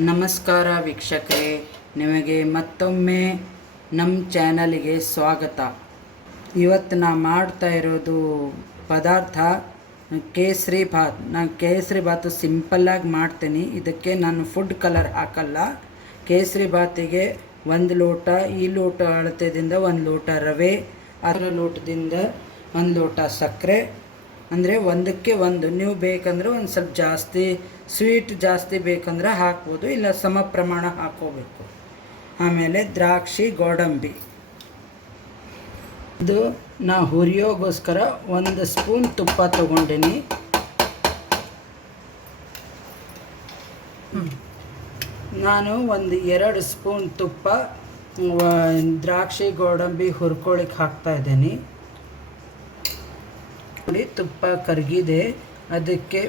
ನಮಸ್ಕಾರ ವೀಕ್ಷಕರೇ, ನಿಮಗೆ ಮತ್ತೊಮ್ಮೆ ನಮ್ಮ ಚಾನಲ್ಗೆ ಸ್ವಾಗತ. ಇವತ್ತು ನಾನು ಮಾಡ್ತಾ ಇರೋದು ಪದಾರ್ಥ ಕೇಸರಿ ಭಾತ್. ನಾನು ಕೇಸರಿ ಭಾತು ಸಿಂಪಲ್ಲಾಗಿ ಮಾಡ್ತೀನಿ. ಇದಕ್ಕೆ ನಾನು ಫುಡ್ ಕಲರ್ ಹಾಕಲ್ಲ. ಕೇಸರಿ ಭಾತಿಗೆ 1 ಲೋಟ, ಈ ಲೋಟ ಅಳತೆದಿಂದ 1 ಲೋಟ ರವೆ, ಅದರ ಲೋಟದಿಂದ 1 ಲೋಟ ಸಕ್ಕರೆ, ಅಂದರೆ 1ಕ್ಕೆ 1. ನೀವು ಬೇಕಂದ್ರೆ ಒಂದು ಸ್ವಲ್ಪ ಜಾಸ್ತಿ ಸ್ವೀಟ್ ಜಾಸ್ತಿ ಬೇಕಂದ್ರೆ ಹಾಕ್ಬೋದು, ಇಲ್ಲ ಸಮ ಪ್ರಮಾಣ ಹಾಕೋಬೇಕು. ಆಮೇಲೆ ದ್ರಾಕ್ಷಿ, ಗೋಡಂಬಿ. ಇದು ನಾ ಹುರಿಯೋಗೋಸ್ಕರ 1 ಸ್ಪೂನ್ ತುಪ್ಪ ತೊಗೊಂಡಿನಿ. ನಾನು 2 ಸ್ಪೂನ್ ತುಪ್ಪ ದ್ರಾಕ್ಷಿ ಗೋಡಂಬಿ ಹುರ್ಕೊಳ್ಳಿಕ್ಕೆ ಹಾಕ್ತಾಯಿದ್ದೀನಿ. ನೋಡಿ, ತುಪ್ಪ ಕರಗಿದೆ. ಅದಕ್ಕೆ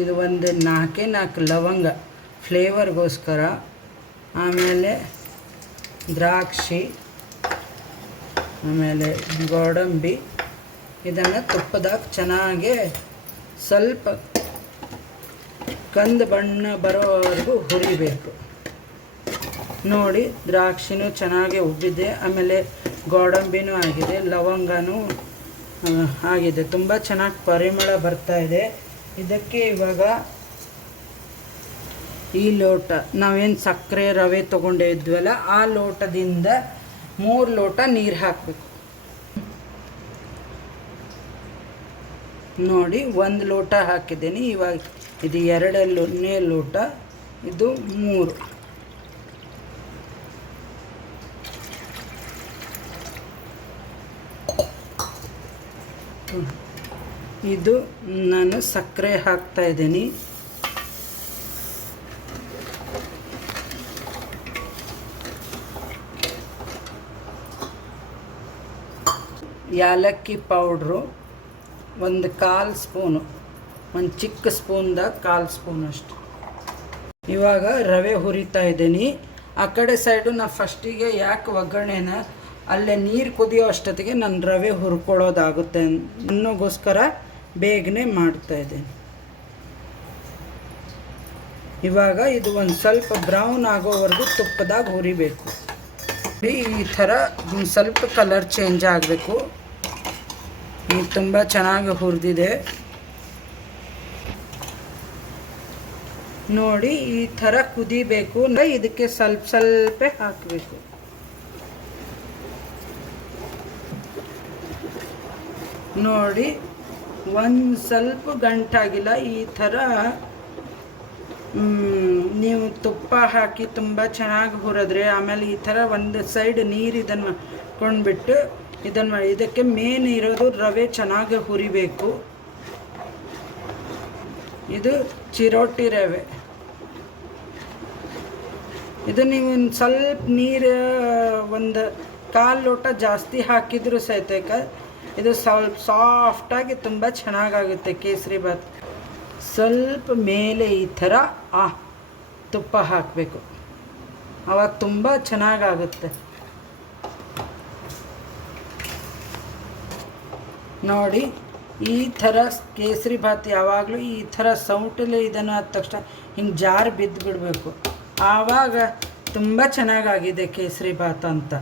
ಇದು ಒಂದು 4 ಲವಂಗ ಫ್ಲೇವರ್ಗೋಸ್ಕರ, ಆಮೇಲೆ ದ್ರಾಕ್ಷಿ, ಆಮೇಲೆ ಗೋಡಂಬಿ. ಇದನ್ನು ತುಪ್ಪದಾಗ ಚೆನ್ನಾಗಿ ಸ್ವಲ್ಪ ಕಂದು ಬಣ್ಣ ಬರೋವರೆಗೂ ಹುರಿಬೇಕು. ನೋಡಿ, ದ್ರಾಕ್ಷಿನೂ ಚೆನ್ನಾಗಿ ಉಬ್ಬಿದೆ, ಆಮೇಲೆ ಗೋಡಂಬಿನೂ ಆಗಿದೆ, ಲವಂಗನೂ ಆಗಿದೆ. ತುಂಬ ಚೆನ್ನಾಗಿ ಪರಿಮಳ ಬರ್ತಾ ಇದೆ. ಇದಕ್ಕೆ ಇವಾಗ ಈ ಲೋಟ, ನಾವೇನು ಸಕ್ಕರೆ ರವೆ ತೊಗೊಂಡಿದ್ವಲ್ಲ ಆ ಲೋಟದಿಂದ 3 ಲೋಟ ನೀರು ಹಾಕಬೇಕು. ನೋಡಿ, 1 ಲೋಟ ಹಾಕಿದ್ದೀನಿ. ಇವಾಗ ಇದು 2ನೇ ಲೋಟ, ಇದು 3. ಇದು ನಾನು ಸಕ್ಕರೆ ಹಾಕ್ತಾ ಇದ್ದೀನಿ. ಯಾಲಕ್ಕಿ ಪೌಡ್ರು 1/4 ಸ್ಪೂನು, ಒಂದು ಚಿಕ್ಕ ಸ್ಪೂನ್ದಾಗ 1/4 ಸ್ಪೂನ್ ಅಷ್ಟು. ಇವಾಗ ರವೆ ಹುರಿತಾ ಇದ್ದೀನಿ. ಆ ಕಡೆ ಸೈಡು ನಾನು ಫಸ್ಟಿಗೆ ಯಾಕೆ ಒಗ್ಗರಣೆನ ಅಲ್ಲೇ ನೀರು ಕುದಿಯೋ ಅಷ್ಟೊತ್ತಿಗೆ ನಾನು ರವೆ ಹುರ್ಕೊಳ್ಳೋದಾಗುತ್ತೆ ಅನ್ನೋಗೋಸ್ಕರ ಬೇಗನೆ ಮಾಡ್ತಾಯಿದ್ದೀನಿ. ಇವಾಗ ಇದು ಒಂದು ಸ್ವಲ್ಪ ಬ್ರೌನ್ ಆಗೋವರೆಗೂ ತುಪ್ಪದಾಗ ಹುರಿಬೇಕು. ಈ ಥರ ಸ್ವಲ್ಪ ಕಲರ್ ಚೇಂಜ್ ಆಗಬೇಕು. ಇದು ತುಂಬ ಚೆನ್ನಾಗಿ ಹುರಿದಿದೆ. ನೋಡಿ, ಈ ಥರ ಕುದಿಬೇಕು. ಇದಕ್ಕೆ ಸ್ವಲ್ಪ ಹಾಕಬೇಕು. ನೋಡಿ, ಒಂದು ಸ್ವಲ್ಪ ಗಂಟಾಗಿಲ್ಲ. ಈ ಥರ ನೀವು ತುಪ್ಪ ಹಾಕಿ ತುಂಬ ಚೆನ್ನಾಗಿ ಹುರಿದ್ರೆ, ಆಮೇಲೆ ಈ ಥರ ಒಂದು ಸೈಡ್ ನೀರು ಇದನ್ನು ಕೊಂಡ್ಬಿಟ್ಟು ಇದನ್ನು ಮಾಡಿ. ಇದಕ್ಕೆ ಮೇನ್ ಇರೋದು ರವೆ ಚೆನ್ನಾಗಿ ಹುರಿಬೇಕು. ಇದು ಚಿರೋಟಿ ರವೆ. ಇದು ನೀವು ಒಂದು ಸ್ವಲ್ಪ ನೀರು 1/4 ಲೋಟ ಜಾಸ್ತಿ ಹಾಕಿದರೂ ಸಹಿತ ಇದು ಸ್ವಲ್ಪ ಸಾಫ್ಟಾಗಿ ತುಂಬ ಚೆನ್ನಾಗಾಗುತ್ತೆ ಕೇಸರಿ ಭಾತ್. ಸ್ವಲ್ಪ ಮೇಲೆ ಈ ಥರ ತುಪ್ಪ ಹಾಕಬೇಕು, ಆವಾಗ ತುಂಬ ಚೆನ್ನಾಗಾಗುತ್ತೆ. ನೋಡಿ, ಈ ಥರ ಕೇಸರಿ ಭಾತ್ ಯಾವಾಗಲೂ ಈ ಥರ ಸೌಟಲ್ಲಿ ಇದನ್ನು ಆದ ತಕ್ಷಣ ಹಿಂಗೆ ಜಾರು ಬಿದ್ದು ಬಿಡಬೇಕು. ಆವಾಗ ತುಂಬ ಚೆನ್ನಾಗಾಗಿದೆ ಕೇಸರಿ ಭಾತ್ ಅಂತ.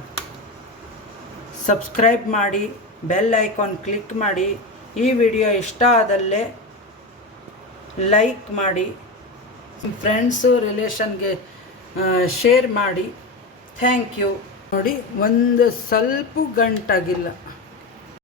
ಸಬ್ಸ್ಕ್ರೈಬ್ ಮಾಡಿ, ಬೆಲ್ ಐಕಾನ್ ಕ್ಲಿಕ್ ಮಾಡಿ. ಈ ವಿಡಿಯೋ ಇಷ್ಟ ಆದಲ್ಲೇ ಲೈಕ್ ಮಾಡಿ, ಫ್ರೆಂಡ್ಸು ರಿಲೇಷನ್ಗೆ ಶೇರ್ ಮಾಡಿ. Thank you. ನೋಡಿ, ಒಂದು ಸ್ವಲ್ಪ ಗಂಟಾಗಿಲ್ಲ.